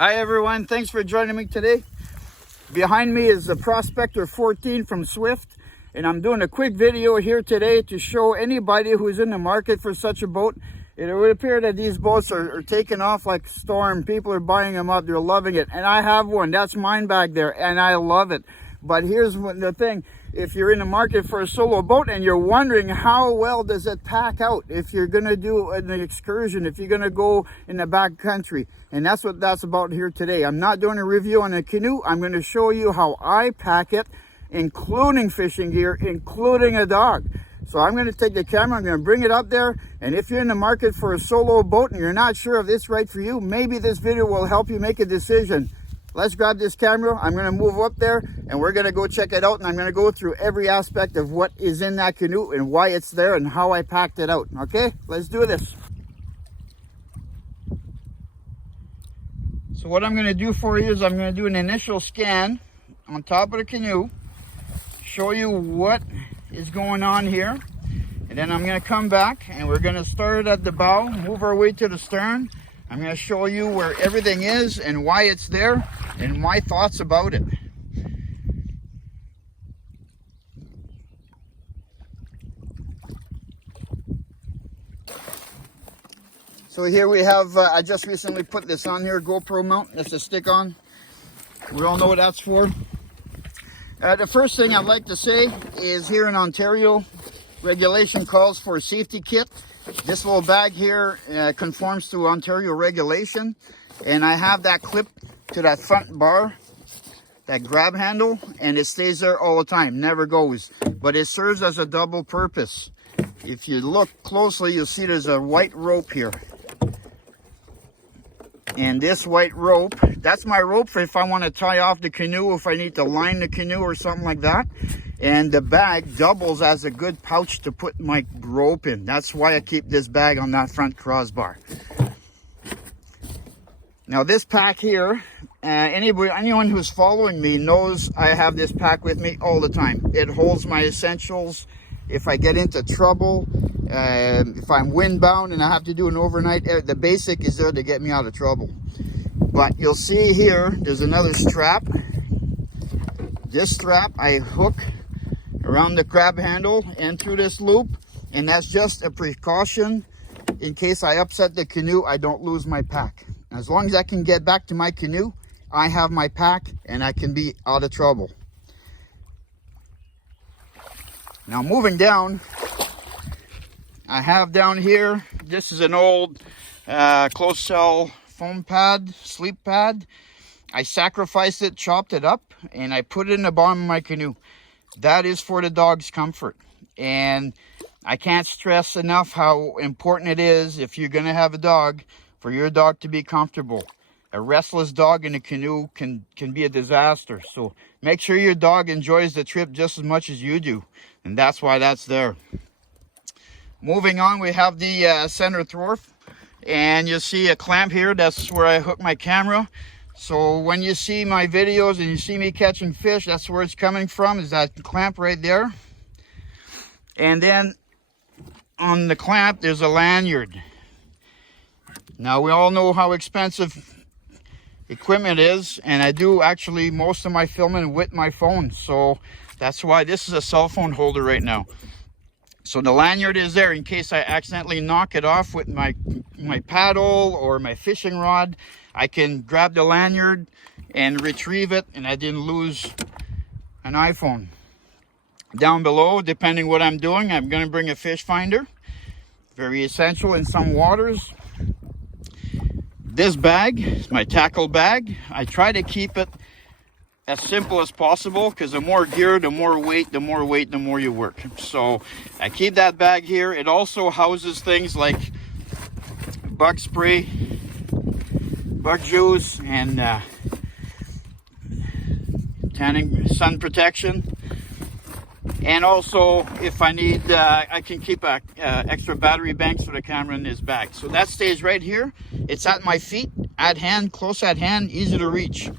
Hi everyone, thanks for joining me today. Behind me is the Prospector 14 from Swift, and I'm doing a quick video here today to show anybody who's in the market for such a boat. It would appear that these boats are taking off like a storm. People are buying them up, they're loving it, and I have one. That's mine back there, and I love it. But here's the thing: if you're in the market for a solo boat and you're wondering how well does it pack out, if you're going to do an excursion, if you're going to go in the back country, and that's what that's about here today. I'm not doing a review on a canoe. I'm going to show you how I pack it, including fishing gear, including a dog. So I'm going to take the camera, I'm going to bring it up there, and if you're in the market for a solo boat and you're not sure if it's right for you, maybe this video will help you make a decision. Let's grab this camera. I'm going to move up there and we're going to go check it out, and I'm going to go through every aspect of what is in that canoe and why it's there and how I packed it out. Okay, let's do this. So what I'm going to do for you is I'm going to do an initial scan on top of the canoe, show you what is going on here, and then I'm going to come back and we're going to start at the bow, move our way to the stern. I'm going to show you where everything is and why it's there and my thoughts about it. So here we have, I just recently put this on here, Gopro Mount. That's a stick on. We all know what that's for. The first thing I'd like to say is here in Ontario, regulation calls for a safety kit. This little bag here conforms to Ontario regulation, and I have that clipped to that front bar, that grab handle, and it stays there all the time, never goes. But it serves as a double purpose. If you look closely, you'll see there's a white rope here. And this white rope, that's my rope for if I want to tie off the canoe, if I need to line the canoe or something like that. And the bag doubles as a good pouch to put my rope in. That's why I keep this bag on that front crossbar. Now this pack here, anyone who's following me knows I have this pack with me all the time. It holds my essentials. If I get into trouble, if I'm windbound and I have to do an overnight, the basic is there to get me out of trouble. But you'll see here, there's another strap. This strap I hook around the grab handle and through this loop, and that's just a precaution in case I upset the canoe, I don't lose my pack. As long as I can get back to my canoe, I have my pack and I can be out of trouble. Now moving down, I have down here, this is an old closed cell foam pad, sleep pad. I sacrificed it, chopped it up, and I put it in the bottom of my canoe. That is for the dog's comfort. And I can't stress enough how important it is, if you're going to have a dog, for your dog to be comfortable. A restless dog in a canoe can be a disaster. So make sure your dog enjoys the trip just as much as you do. And that's why that's there. Moving on, we have the center thwart. And you'll see a clamp here. That's where I hook my camera. So when you see my videos and you see me catching fish, that's where it's coming from, is that clamp right there. And then on the clamp, there's a lanyard. Now we all know how expensive equipment is, and I do actually most of my filming with my phone. So that's why this is a cell phone holder right now. So the lanyard is there in case I accidentally knock it off with my paddle or my fishing rod. I can grab the lanyard and retrieve it, and I didn't lose an iPhone. Down below, depending what I'm doing, I'm going to bring a fish finder. Very essential in some waters. This bag is my tackle bag. I try to keep it as simple as possible, because the more gear, the more weight, the more you work. So I keep that bag here. It also houses things like bug spray, bug juice, and tanning, sun protection. And also, if I need, I can keep extra battery banks for the camera in this bag. So that stays right here. It's at my feet, at hand, close at hand, easy to reach.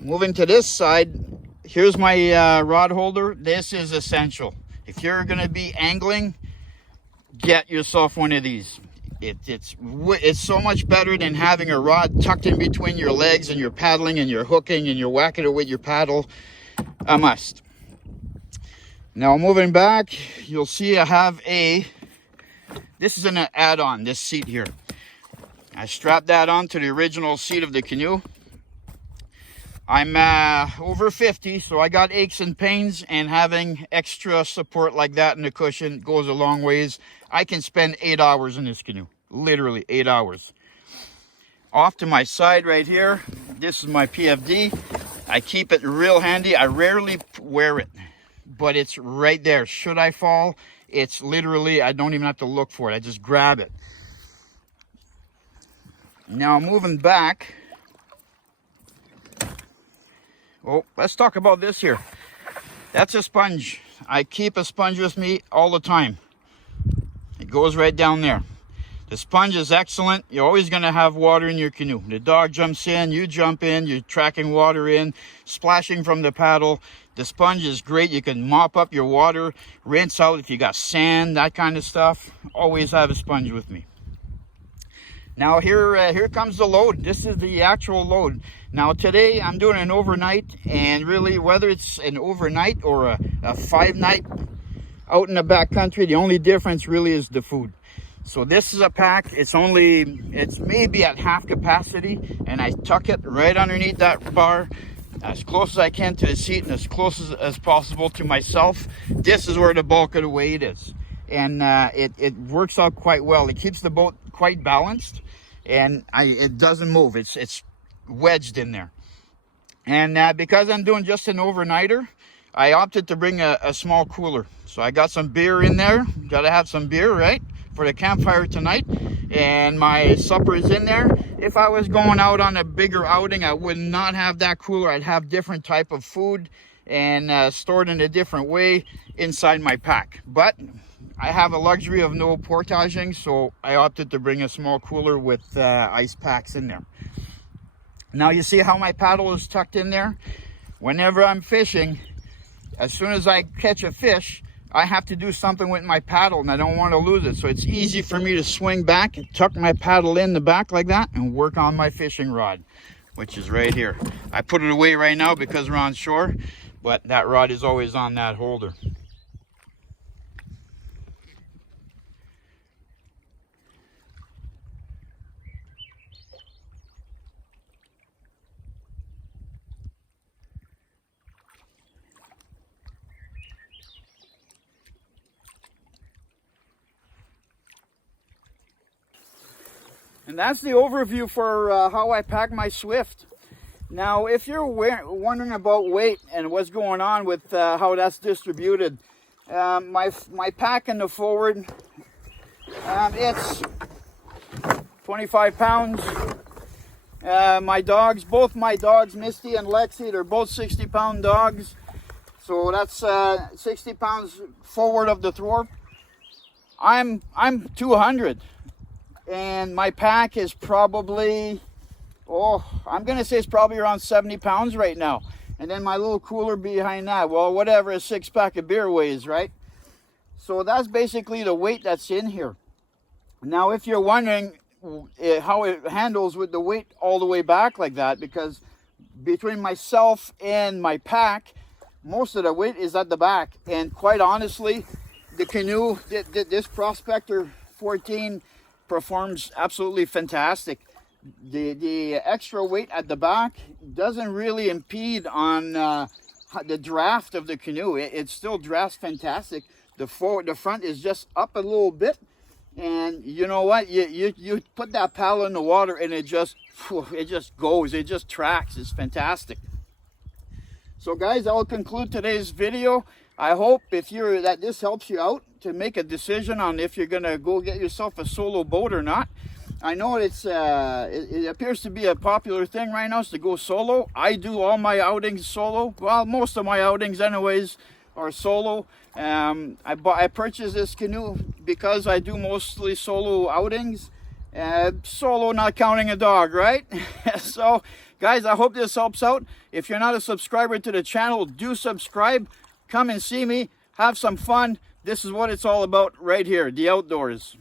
Moving to this side, here's my rod holder. This is essential. If you're going to be angling, get yourself one of these. It's so much better than having a rod tucked in between your legs and you're paddling and you're hooking and you're whacking it with your paddle. A must. Now moving back, you'll see I have this is an add-on, this seat here. I strapped that onto the original seat of the canoe. I'm over 50, so I got aches and pains, and having extra support like that in the cushion goes a long ways. I can spend 8 hours in this canoe, literally 8 hours. Off to my side right here, this is my PFD. I keep it real handy. I rarely wear it, but it's right there. Should I fall, it's literally, I don't even have to look for it. I just grab it. Now moving back, oh, let's talk about this here. That's a sponge. I keep a sponge with me all the time. It goes right down there. The sponge is excellent. You're always going to have water in your canoe. The dog jumps in, you jump in, you're tracking water in, splashing from the paddle. The sponge is great. You can mop up your water, rinse out if you got sand, that kind of stuff. Always have a sponge with me. Now here comes the load. This is the actual load. Now today I'm doing an overnight, and really whether it's an overnight or a 5-night out in the backcountry, the only difference really is the food. So this is a pack. It's maybe at half capacity, and I tuck it right underneath that bar as close as I can to the seat and as close as possible to myself. This is where the bulk of the weight is, and it works out quite well. It keeps the boat quite balanced, and it doesn't move. It's wedged in there. And because I'm doing just an overnighter, I opted to bring a small cooler. So I got some beer in there. Got to have some beer, right, for the campfire tonight. And my supper is in there. If I was going out on a bigger outing, I would not have that cooler. I'd have different type of food and stored in a different way inside my pack. But I have a luxury of no portaging, so I opted to bring a small cooler with ice packs in there. Now you see how my paddle is tucked in there? Whenever I'm fishing, as soon as I catch a fish, I have to do something with my paddle, and I don't want to lose it. So it's easy for me to swing back and tuck my paddle in the back like that and work on my fishing rod, which is right here. I put it away right now because we're on shore, but that rod is always on that holder. And that's the overview for how I pack my Swift. Now, if you're wondering about weight and what's going on with how that's distributed, my pack in the forward, it's 25 pounds. Both my dogs, Misty and Lexi, they're both 60-pound dogs. So that's 60 pounds forward of the thwart. I'm 200. And my pack is probably, I'm going to say it's probably around 70 pounds right now. And then my little cooler behind that, well, whatever a 6-pack of beer weighs, right? So that's basically the weight that's in here. Now, if you're wondering how it handles with the weight all the way back like that, because between myself and my pack, most of the weight is at the back. And quite honestly, the canoe, this Prospector 14, performs absolutely fantastic. The extra weight at the back doesn't really impede on the draft of the canoe. It still drafts fantastic. The front is just up a little bit, and you know what? You put that paddle in the water, and it just goes. It just tracks. It's fantastic. So, guys, I will conclude today's video. I hope that this helps you out to make a decision on if you're gonna go get yourself a solo boat or not. I know it appears to be a popular thing right now, is to go solo. I do all my outings solo. Well, most of my outings anyways are solo. I purchased this canoe because I do mostly solo outings. Solo, not counting a dog, right? So, guys, I hope this helps out. If you're not a subscriber to the channel, do subscribe. Come and see me. Have some fun. This is what it's all about right here, the outdoors.